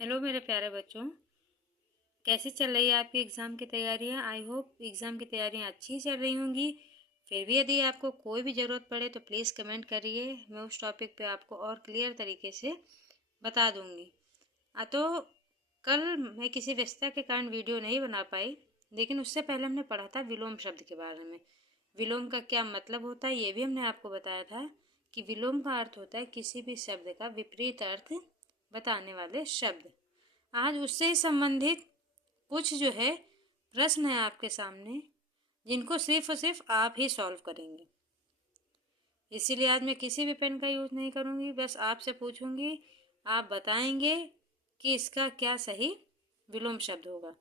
Hello मेरे प्यारे बच्चों, कैसी चल रही है आपकी एग्ज़ाम की तैयारियां। आई होप एग्ज़ाम की तैयारियां अच्छी चल रही होंगी। फिर भी यदि आपको कोई भी ज़रूरत पड़े तो प्लीज़ कमेंट करिए, मैं उस टॉपिक पे आपको और क्लियर तरीके से बता दूंगी। तो कल मैं किसी व्यस्तता के कारण वीडियो नहीं बना पाई, लेकिन उससे पहले हमने पढ़ा था विलोम शब्द के बारे में। विलोम का क्या मतलब होता है ये भी हमने आपको बताया था कि विलोम का अर्थ होता है किसी भी शब्द का विपरीत अर्थ बताने वाले शब्द। आज उससे ही संबंधित कुछ जो है प्रश्न है आपके सामने, जिनको सिर्फ और सिर्फ आप ही सॉल्व करेंगे। इसीलिए आज मैं किसी भी पेन का यूज़ नहीं करूँगी, बस आपसे पूछूंगी, आप बताएंगे कि इसका क्या सही विलोम शब्द होगा।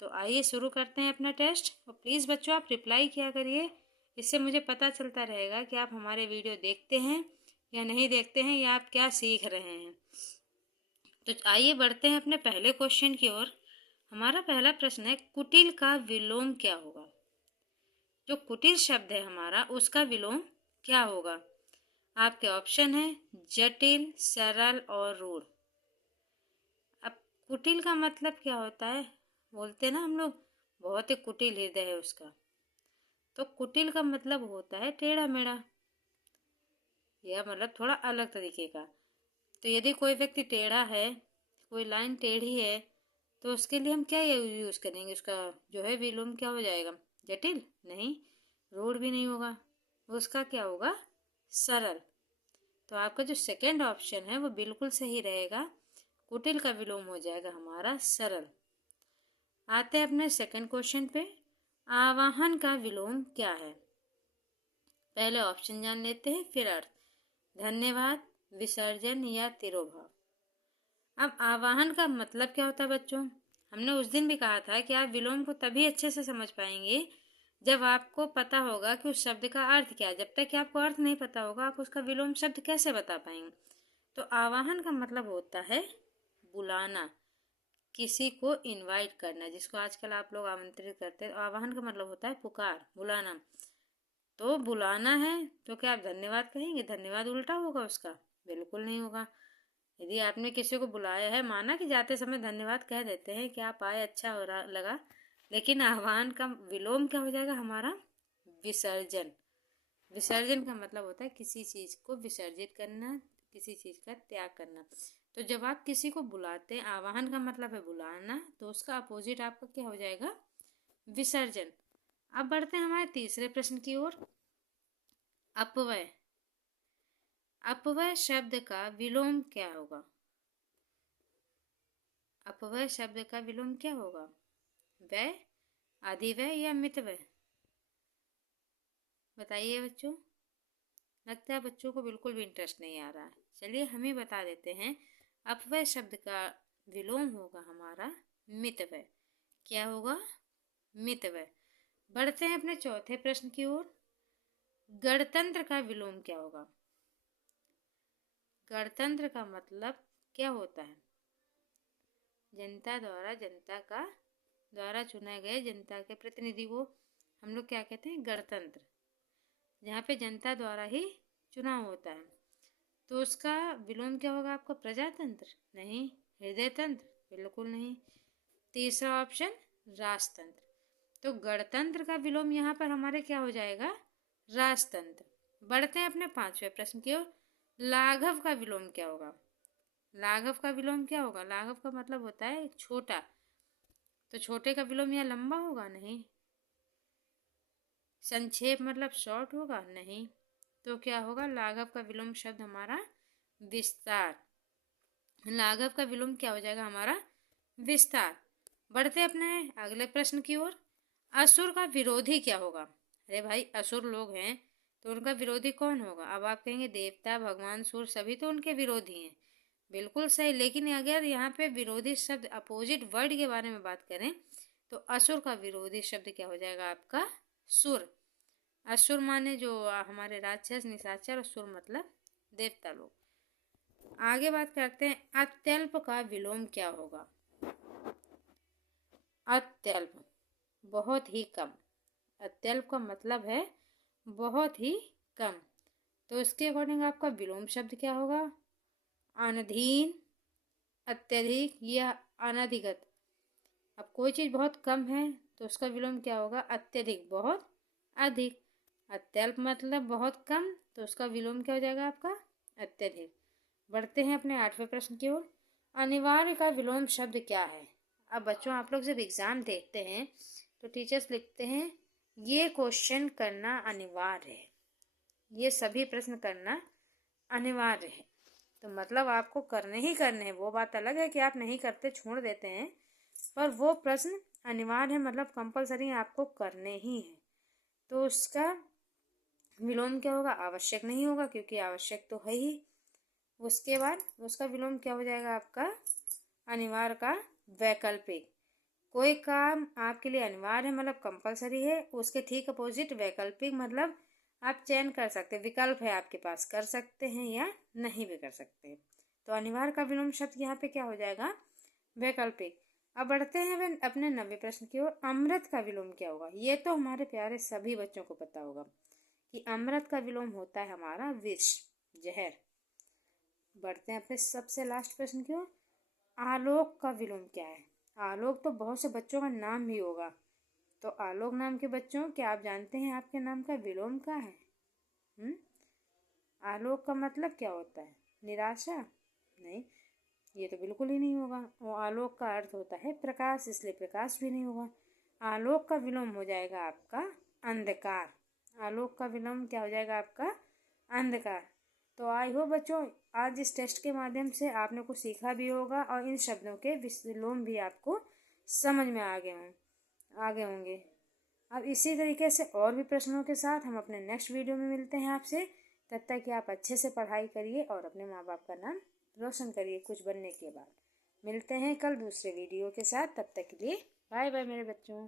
तो आइए शुरू करते हैं अपना टेस्ट। और प्लीज़ बच्चों आप रिप्लाई किया करिए, इससे मुझे पता चलता रहेगा कि आप हमारे वीडियो देखते हैं या नहीं देखते हैं, या आप क्या सीख रहे हैं। तो आइए बढ़ते हैं अपने पहले क्वेश्चन की ओर। हमारा पहला प्रश्न है, कुटिल का विलोम क्या होगा। जो कुटिल शब्द है हमारा, उसका विलोम क्या होगा। आपके ऑप्शन है जटिल, सरल और रूढ़। अब कुटिल का मतलब क्या होता है, बोलते ना हम लोग बहुत ही कुटिल हृदय है उसका। तो कुटिल का मतलब होता है टेढ़ा मेढ़ा, या मतलब थोड़ा अलग तरीके का। तो यदि कोई व्यक्ति टेढ़ा है, कोई लाइन टेढ़ी है, तो उसके लिए हम क्या यूज़ करेंगे, उसका जो है विलोम क्या हो जाएगा, जटिल नहीं, रूढ़ भी नहीं होगा, उसका क्या होगा, सरल। तो आपका जो सेकंड ऑप्शन है वो बिल्कुल सही रहेगा, कुटिल का विलोम हो जाएगा हमारा सरल। आते हैं अपने सेकंड क्वेश्चन पे, आवाहन का विलोम क्या है। पहले ऑप्शन जान लेते हैं फिर अर्थ। धन्यवाद, विसर्जन या तिरोभाव। अब आवाहन का मतलब क्या होता है बच्चों, हमने उस दिन भी कहा था कि आप विलोम को तभी अच्छे से समझ पाएंगे जब आपको पता होगा कि उस शब्द का अर्थ क्या है। जब तक कि आपको अर्थ नहीं पता होगा, आप उसका विलोम शब्द कैसे बता पाएंगे। तो आवाहन का मतलब होता है बुलाना, किसी को इनवाइट करना, जिसको आजकल आप लोग आमंत्रित करते हैं। आवाहन का मतलब होता है पुकार, बुलाना। तो बुलाना है तो क्या आप धन्यवाद कहेंगे, धन्यवाद उल्टा होगा उसका, बिल्कुल नहीं होगा। यदि आपने किसी को बुलाया है, माना कि जाते समय धन्यवाद कह देते हैं कि आप आए, अच्छा हो रहा लगा, लेकिन आह्वान का विलोम क्या हो जाएगा हमारा, विसर्जन। विसर्जन का मतलब होता है किसी चीज को विसर्जित करना, किसी चीज का त्याग करना। तो जब आप किसी को बुलाते हैं, आवाहन का मतलब है बुलाना, तो उसका अपोजिट आपका क्या हो जाएगा, विसर्जन। अब बढ़ते हैं हमारे तीसरे प्रश्न की ओर, अपव्यय। अपव्यय शब्द का विलोम क्या होगा। अपव्यय शब्द का विलोम क्या होगा, व्यय, अधिव्यय या मितव्यय। बताइए बच्चों, लगता है बच्चों को बिल्कुल भी इंटरेस्ट नहीं आ रहा है। चलिए हम ही बता देते हैं, अपव्यय शब्द का विलोम होगा हमारा मितव्यय। क्या होगा, मितव्यय। बढ़ते हैं अपने चौथे प्रश्न की ओर, गणतंत्र का विलोम क्या होगा। गणतंत्र का मतलब क्या होता है, जनता द्वारा, जनता का द्वारा चुना गए जनता के प्रतिनिधि को हम लोग क्या कहते हैं, गणतंत्र। जहाँ पे जनता द्वारा ही चुनाव होता है। तो उसका विलोम क्या होगा आपका, प्रजातंत्र नहीं, हृदय तंत्र बिल्कुल नहीं। तीसरा ऑप्शन राजतंत्र। तो गणतंत्र का विलोम यहाँ पर हमारे क्या हो जाएगा, राजतंत्र। बढ़ते हैं अपने पांचवें प्रश्न की ओर, लाघव का विलोम क्या होगा। लाघव का विलोम क्या होगा, लाघव का मतलब होता है छोटा। तो छोटे का विलोम यहाँ लंबा होगा नहीं, संक्षेप मतलब शॉर्ट होगा नहीं। तो क्या होगा, लाघव का विलोम शब्द हमारा विस्तार। लाघव का विलोम क्या हो जाएगा हमारा, विस्तार। बढ़ते अपने अगले प्रश्न की ओर, असुर का विरोधी क्या होगा। अरे भाई असुर लोग हैं, तो उनका विरोधी कौन होगा। अब आप कहेंगे देवता, भगवान, सुर सभी तो उनके विरोधी हैं, बिल्कुल सही। लेकिन अगर यहाँ पे विरोधी शब्द अपोजिट वर्ड के बारे में बात करें, तो असुर का विरोधी शब्द क्या हो जाएगा आपका, सुर। असुर माने जो हमारे राक्षस, निशाचर, और सुर मतलब देवता लोग। आगे बात करते हैं, अत्यल्प का विलोम क्या होगा। अत्यल्प, बहुत ही कम। अत्यल्प का मतलब है बहुत ही कम। तो इसके अकॉर्डिंग आपका विलोम शब्द क्या होगा, अनधीन, अत्यधिक या अनधिगत। अब कोई चीज़ बहुत कम है तो उसका विलोम क्या होगा? अत्यधिक, बहुत अधिक। अत्यल्प मतलब बहुत कम, तो उसका विलोम क्या हो जाएगा आपका? अत्यधिक। बढ़ते हैं अपने 8वें प्रश्न की ओर। अनिवार्य का विलोम शब्द क्या है? अब बच्चों, आप लोग जब एग्जाम देखते हैं तो टीचर्स लिखते हैं ये क्वेश्चन करना अनिवार्य है, ये सभी प्रश्न करना अनिवार्य है। तो मतलब आपको करने ही करने हैं। वो बात अलग है कि आप नहीं करते, छोड़ देते हैं, पर वो प्रश्न अनिवार्य है, मतलब कंपलसरी आपको करने ही हैं। तो उसका विलोम क्या होगा? आवश्यक नहीं होगा, क्योंकि आवश्यक तो है ही। उसके बाद उसका विलोम क्या हो जाएगा आपका? अनिवार्य का वैकल्पिक। कोई काम आपके लिए अनिवार्य है मतलब कंपलसरी है, उसके ठीक अपोजिट वैकल्पिक मतलब आप चयन कर सकते हैं, विकल्प है आपके पास, कर सकते हैं या नहीं भी कर सकते। तो अनिवार्य का विलोम शब्द यहाँ पे क्या हो जाएगा? वैकल्पिक। अब बढ़ते हैं अपने 90 प्रश्न की ओर। अमृत का विलोम क्या होगा? ये तो हमारे प्यारे सभी बच्चों को पता होगा कि अमृत का विलोम होता है हमारा विष, जहर। बढ़ते हैं अपने सबसे लास्ट प्रश्न की ओर। आलोक का विलोम क्या है? आलोक तो बहुत से बच्चों का नाम भी होगा, तो आलोक नाम के बच्चों, क्या आप जानते हैं आपके नाम का विलोम क्या है? आलोक का मतलब क्या होता है? निराशा? नहीं, ये तो बिल्कुल ही नहीं होगा। वो आलोक का अर्थ होता है प्रकाश, इसलिए प्रकाश भी नहीं होगा। आलोक का विलोम हो जाएगा आपका अंधकार। आलोक का विलोम क्या हो जाएगा आपका? अंधकार। तो आई होप बच्चों, आज इस टेस्ट के माध्यम से आपने कुछ सीखा भी होगा और इन शब्दों के विलोम भी आपको समझ में आगे होंगे। अब इसी तरीके से और भी प्रश्नों के साथ हम अपने नेक्स्ट वीडियो में मिलते हैं आपसे। तब तक कि आप अच्छे से पढ़ाई करिए और अपने माँ बाप का नाम रोशन करिए कुछ बनने के बाद। मिलते हैं कल दूसरे वीडियो के साथ, तब तक के लिए बाय बाय मेरे बच्चों।